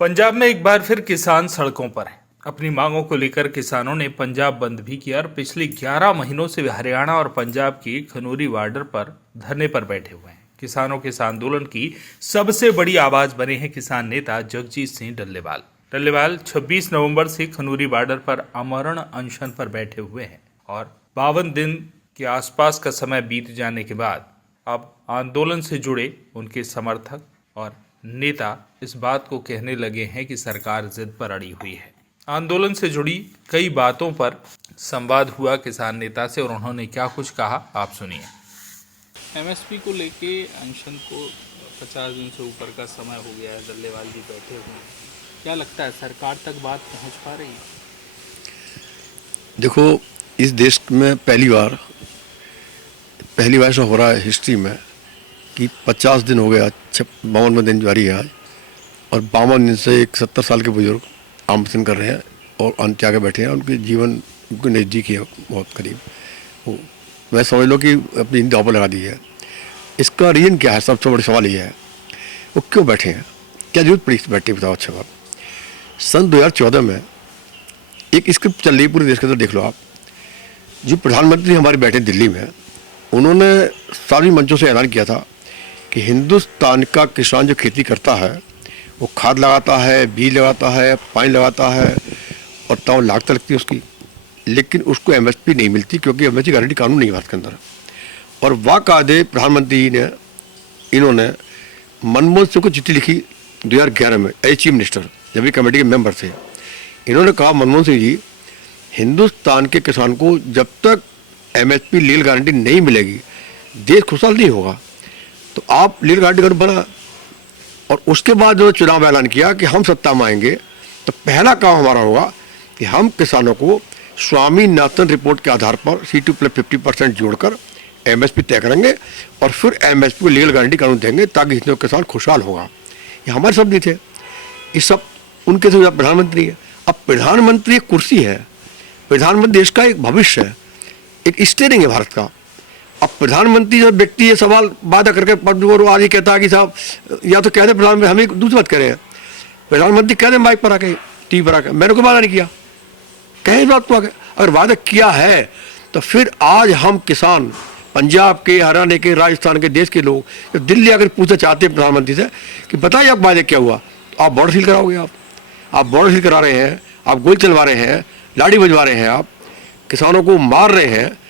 पंजाब में एक बार फिर किसान सड़कों पर हैं। अपनी मांगों को लेकर किसानों ने पंजाब बंद भी किया और पिछले 11 महीनों से हरियाणा और पंजाब के खनूरी बॉर्डर पर धरने पर बैठे हुए हैं। किसानों के इस आंदोलन की सबसे बड़ी आवाज बने हैं किसान नेता जगजीत सिंह डल्लेवाल। डल्लेवाल 26 नवंबर से खनूरी बॉर्डर पर आमरण अनशन पर बैठे हुए हैं और 52 दिन के आसपास का समय बीत जाने के बाद अब आंदोलन से जुड़े उनके समर्थक और नेता इस बात को कहने लगे हैं कि सरकार जिद पर अड़ी हुई है। आंदोलन से जुड़ी कई बातों पर संवाद हुआ किसान नेता से और उन्होंने क्या कुछ कहा, आप सुनिए। एमएसपी को लेके अनशन को 50 दिन से ऊपर का समय हो गया है, डल्लेवाल जी बैठे हुए हैं, क्या लगता है सरकार तक बात पहुंच पा रही है? देखो, इस देश में पहली बार ऐसा हो रहा है हिस्ट्री में कि 50 दिन हो गया, 52वां दिन जारी है आज, और 52 दिन से एक 70 साल के बुजुर्ग आमसन कर रहे हैं और अंत आगे बैठे हैं। उनके जीवन उनके नज़दीक है, बहुत करीब। मैं समझ लो कि अपनी दांव पर लगा दी है। इसका रीज़न क्या है? सबसे बड़ा सवाल ये है, वो क्यों बैठे हैं, क्या जरूरत पड़ी बैठे, बताओ। अच्छा बात, सन 2014 में एक स्क्रिप्ट चल रही पूरे देश के अंदर, देख लो आप। जो प्रधानमंत्री हमारे बैठे दिल्ली में, उन्होंने सार्वजनिक मंचों से ऐलान किया था कि हिंदुस्तान का किसान जो खेती करता है वो खाद लगाता है, बीज लगाता है, पानी लगाता है और तमाम लागत लगती है उसकी, लेकिन उसको एमएसपी नहीं मिलती क्योंकि एमएसपी गारंटी कानून नहीं है भारत के अंदर। और वाकायदे प्रधानमंत्री ने इन्होंने मनमोहन सिंह को चिट्ठी लिखी 2011 में एज चीफ मिनिस्टर, जब भी कमेटी के मेंबर थे। इन्होंने कहा, मनमोहन सिंह जी, हिंदुस्तान के किसान को जब तक एमएसपी लीगल गारंटी नहीं मिलेगी देश खुशहाल नहीं होगा। तो आप लीगल गारंटी कानून बना, और उसके बाद जो चुनाव ऐलान किया कि हम सत्ता में आएंगे तो पहला काम हमारा होगा कि हम किसानों को स्वामीनाथन रिपोर्ट के आधार पर C2 प्लस 50% जोड़कर एमएसपी तय करेंगे और फिर एमएसपी को लीगल गारंटी कानून देंगे ताकि हिंदुस्तान किसान खुशहाल होगा। ये हमारे शब्द नहीं थे, ये सब उनके से प्रधानमंत्री है। अब प्रधानमंत्री एक कुर्सी है, प्रधानमंत्री देश का एक भविष्य है, एक स्टीयरिंग है भारत का। अब प्रधानमंत्री जब व्यक्ति ये सवाल वादा करके और आज ही कहता है कि साहब, या तो कहते प्रधानमंत्री, हमें दूसरी बात करें, प्रधानमंत्री कहते माइक पर आके, टीवी पर आके, मैंने कोई वादा नहीं किया, कहीं बात तो आगे अगर वादा किया है तो फिर आज हम किसान पंजाब के, हरियाणा के, राजस्थान के, देश के लोग जब दिल्ली आकर पूछना चाहते हैं प्रधानमंत्री से कि बताइए आप वादे क्या हुआ, तो आप बॉर्डर सील कराओगे। आप बॉर्डर सील करा रहे हैं, आप गोली चलवा रहे हैं, लाठी बजवा रहे हैं, आप किसानों को मार रहे हैं,